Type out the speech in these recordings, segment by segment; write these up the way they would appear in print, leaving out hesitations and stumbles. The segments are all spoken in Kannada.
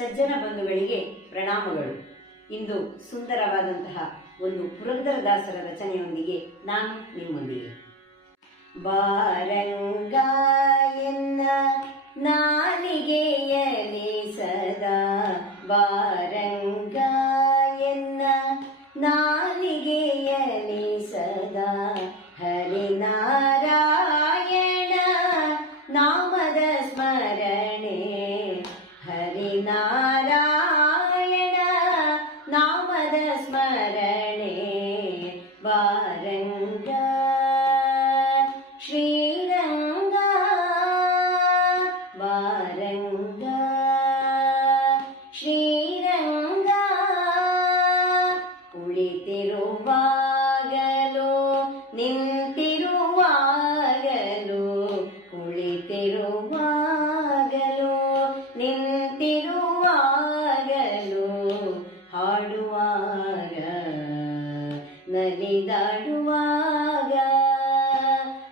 ಸಜ್ಜನ ಬಂಧುಗಳಿಗೆ ಪ್ರಣಾಮಗಳು. ಇಂದು ಸುಂದರವಾದಂತಹ ಒಂದು ಪುರಂದರದಾಸರ ರಚನೆಯೊಂದಿಗೆ ನಾನು ನಿಮ್ಮೊಂದಿಗೆ. ಬಾರಂಗ ಎನ್ನ ನಾಲಿಗೆಯಲಿ ಸದಾ, ಬಾರಂಗ ಎನ್ನ ನಾಲಿಗೆಯಲಿ ಸದಾ, ಹರಿನಾರಾಯಣ ನಾಮದ ಸ್ಮರಣೆ, ಹರಿನಾರಾಯಣ ನಾಮದ ಸ್ಮರಣೆ. ಬಾರಂಗ ಶ್ರೀರಂಗ, ಬಾರಂಗ ಶ್ರೀರಂಗ, ಕುಳಿತಿರುವಾಗಲೂ ನಿಂತಿರುವಾಗಲೂ, ಕುಳಿತಿರುವಾಗಲೂ ನಿಂತಿರುವಾಗಲೂ, ಹಾಡುವಾಗ ನಲಿದಾಡುವಾಗ,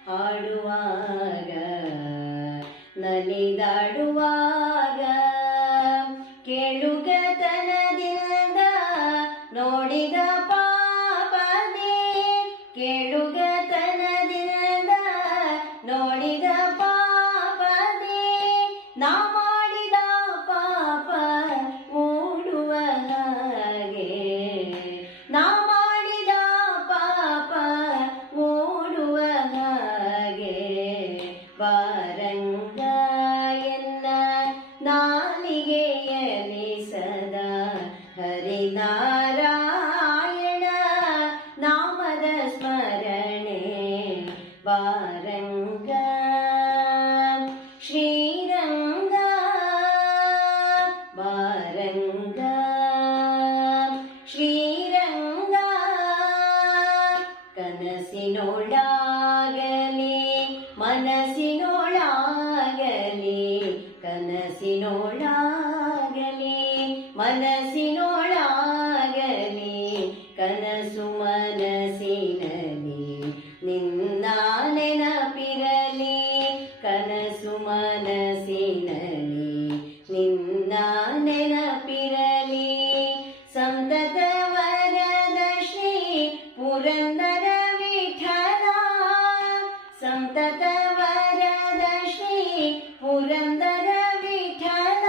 ಹಾಡುವಾಗ ನಲಿದಾಡುವಾಗ, ಕೇಳುಗತನದಿಂದ ನೋಡಿದ ಪಾಪನೇ, ಕೇಳುಗತನದಿಂದ ನೋಡಿದ ಪಾಪನೇ, ನಾ ಮಾಡಿದ ಪಾಪ ಓಡುವ ಹಾಗೆ, ನಾ ಮಾಡಿದ ಪಾಪ ಓಡುವ ಹಾಗೆ. ಬಾರಂಗ ಎನ್ನ ನಾಲಿಗೆಯಲಿ ಸದಾ, ಹರಿನಾರಾಯಣ ನಾಮದ ಸ್ಮರಣೆ. ಬಾರಂಗ ಶ್ರೀರಂಗ, ಬಾರಂಗ ಶ್ರೀರಂಗ, ಕನಸಿನೊಳಾಗಲಿ ಮನಸ್ಸಿನೊಳಾಗಲಿ, ಕನಸಿನೊಳಾಗಲಿ ಮನಸ್ಸಿನೊಳಾಗಲಿ, ಕನಸು ಮನಸ್ಸಿನಲ್ಲಿ ನಿನ್ನ ನೆನಪಿರಲಿ, ಕನಸು ಮನಸ್ಸಿನಲ್ಲಿ ನಿನ್ನ ನೆನಪಿರಲಿ. ಸಂತತ ವರದ ಶ್ರೀ ಪುರಂದರ ವಿಠಲ, ಸಂತತ ವರದ ಶ್ರೀ ಪುರಂದರ ವಿಠಲ,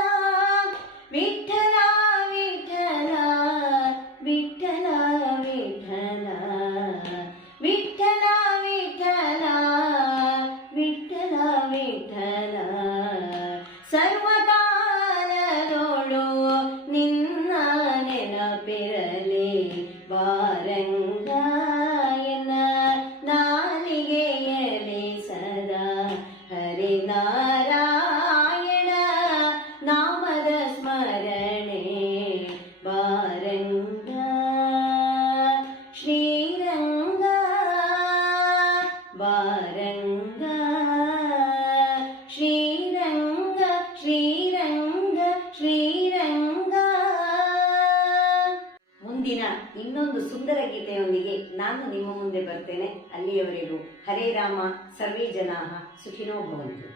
ವಿಠಲ ವಿಠಲ ವಿಠಲ ವಿಠಲ, ವಿಠಲ ವಿಠಲ ವಿಠಲ ವಿಠಲ. ಸರ್ವಕಾಲದೋಳು ನಿನ್ನ ನೆನಪಿರಲಿ, ಬಾರಂಗ ಎನ್ನ ನಾಲಿಗೆಯಲಿ ಸದಾ, ಹರಿನಾರಾಯಣ ನಾಮದ ಸ್ಮರಣೆ. ಬಾರಂಗ ಶ್ರೀರಂಗ, ಬಾರಂಗ ಶ್ರೀರಂಗ, ಶ್ರೀರಂಗ ಶ್ರೀರಂಗ. ಮುಂದಿನ ಇನ್ನೊಂದು ಸುಂದರ ಗೀತೆಯೊಂದಿಗೆ ನಾನು ನಿಮ್ಮ ಮುಂದೆ ಬರ್ತೇನೆ. ಅಲ್ಲಿಯವರೆಗೂ ಹರೇ ರಾಮ, ಸರ್ವೇ ಜನಾಃ ಸುಖಿನೋ ಭವಂತು.